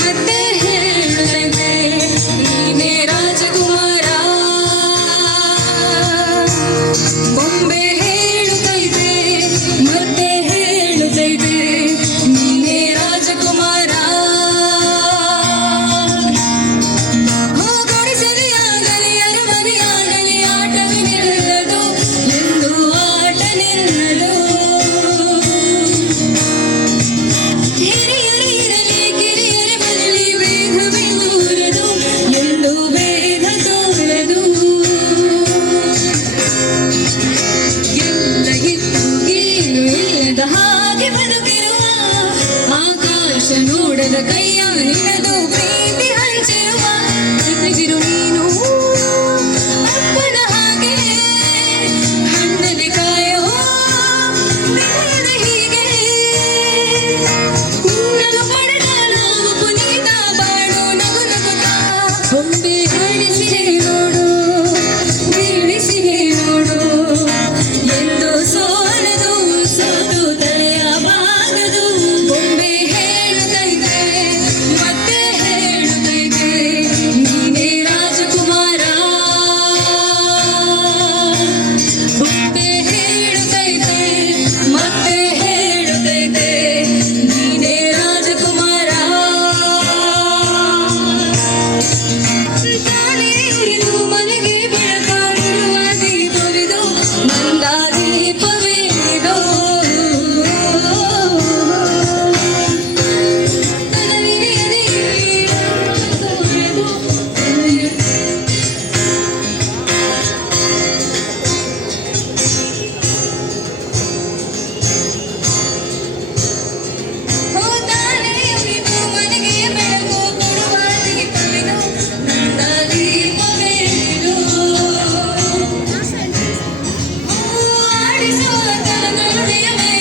ಮತ್ತೆ ಹೇಳುತ್ತೈತೆ ನೀನೇ ರಾಜಕುಮಾರ. ಬೊಂಬೆ ಹೇಳುತ್ತೈತೆ ಮತ್ತೆ ಹೇಳುತ್ತೈತೆ ನೀನೇ ರಾಜಕುಮಾರ. ಹೋಗಡಿಸಲಿ ಆಗಲಿ ಅರಮನೆಯಾಗಲಿ ಆಟವೇ ನಿಲ್ಲದು ಎಂದು ಆಟ ನಿಲ್ಲದು. ಹಿರಿಯರೇ ಇರಲಿ ಕಿರಿಯರೇ ಬರಲಿ ವೇಗವೇ ದೂರದು ಎಂದು ವೇಗ ತೋರದು. ಎಲ್ಲ ಇತ್ತು ಏನು ಇಲ್ಲದ ಹಾಗೆ ಬದುಕಿರುವ ಆಕಾಶ ನೋಡದ ಕೈಯ ನಿನದು ಪ್ರೀತಿ ಹಂಚಿರುವ ಜೊತೆಗಿರು ನೀನು ಅಪ್ಪನ ಹಾಗೆ ಹಣ್ಣನೆ ಕಾಯೋ ಬೇಡ ಹೀಗೆ. ನಿನ್ನನ್ನು ಪಡೆದ ನಾವು ಪುನೀತ ಬಾಳು ನಗು ನಗುತ್ತಾ ಬೊಂಬೆ ಆಡಿಸಿದೆ ನೋಡು ಬೀಳಿಸಿದೆ ನೋಡು ಎಂದು ಸೋಲದು ಸೋತು ತಲೆಯ ಬಾಗದು. ಬೊಂಬೆ ಹೇಳುತ್ತೈತೆ ಮತ್ತೆ ಹೇಳುತ್ತೈತೆ ನೀನೇ ರಾಜಕುಮಾರ. ಬೊಂಬೆ ಹೇಳುತ್ತೈತೆ ಮತ್ತೆ ಹೇಳುತ್ತೈತೆ ನೀನೇ ರಾಜಕುಮಾರ. ತಾನೇ ಉರಿದು ಮನೆಗೆ ಬೆಳಕಾಗಿರುವ ದೀಪವಿದು ನಂದ ದೀಪವೇನೋ. ತನವಿರಿಯದೆ ತೋರೆದು ತಾನೇ ಉರಿದು ಮನೆಗೆ ಬೆಳಕು ಕೊಡುವ ದೀಪವಿದು ನಂದ ದೀಪವೇನೋ. ಆಡಿಸುವ ತನ್ನ ಕರುಣೆಯ ಮೇಲೆ